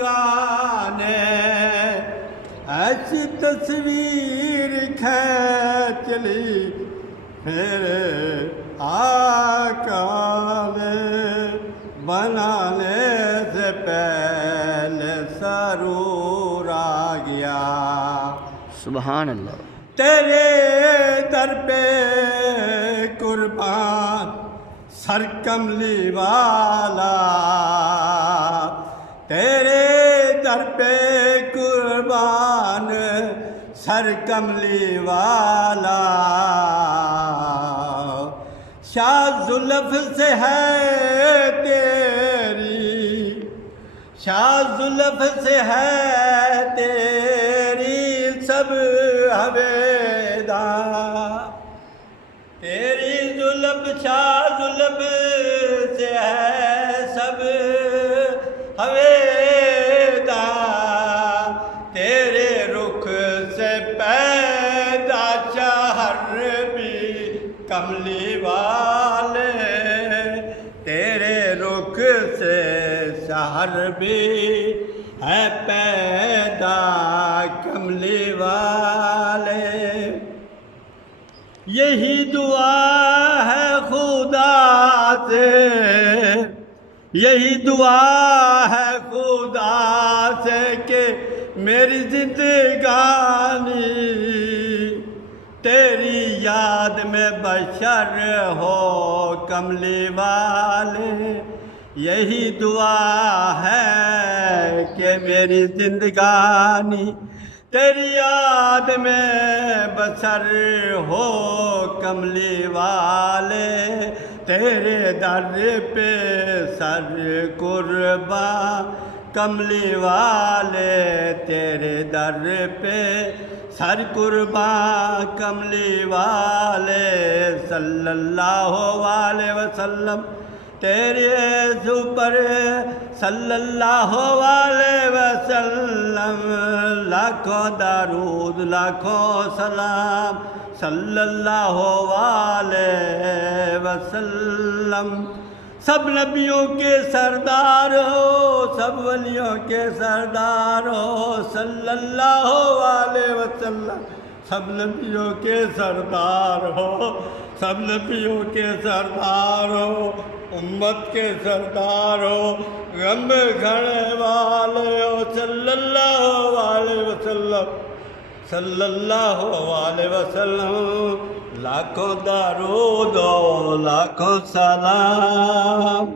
نے ایسی تصویر کھینچ لی پھر آقا نے بنانے سے پہلے سرور آ گیا۔ سبحان اللہ۔ تیرے در پہ قربان سر کملی والا، تیرے در پہ قربان سر کملی والا، شاہ زلف سے ہے تیری، شاہ زلف سے ہے تیری سب حویدا، تیری زلف شاہ زلف سے ہے سب حویدا، تیرے رخ سے پیدا شہر بھی کملی والے، تیرے رخ سے شہر بھی ہے پیدا کملی والے۔ یہی دعا ہے خدا سے، یہی دعا ہے خدا سے کہ میری زندگانی تیری یاد میں بشر ہو کملی والے، یہی دعا ہے کہ میری زندگانی تیری یاد میں بسر ہو کملی والے، تیرے در پہ سر قربان کملی والے، تیرے در پہ سر قربان کملی والے، صلی اللہ علیہ وسلم تیرے اوپر صلی اللہ علیہ وسلم، لاکھوں درود لاکھوں سلام صلی اللہ علیہ وسلم۔ سب نبیوں کے سردار ہو، سب ولیوں کے سردار ہو صلی اللہ علیہ وسلم، سب نبیوں کے سردار ہو، سب نبیوں کے سردار ہو، امت کے سردار ہو، غم کھڑے والے ہو صلی اللہ علیہ وسلم، صلی اللہ علیہ وسلم، لاکھوں درود و لاکھوں سلام۔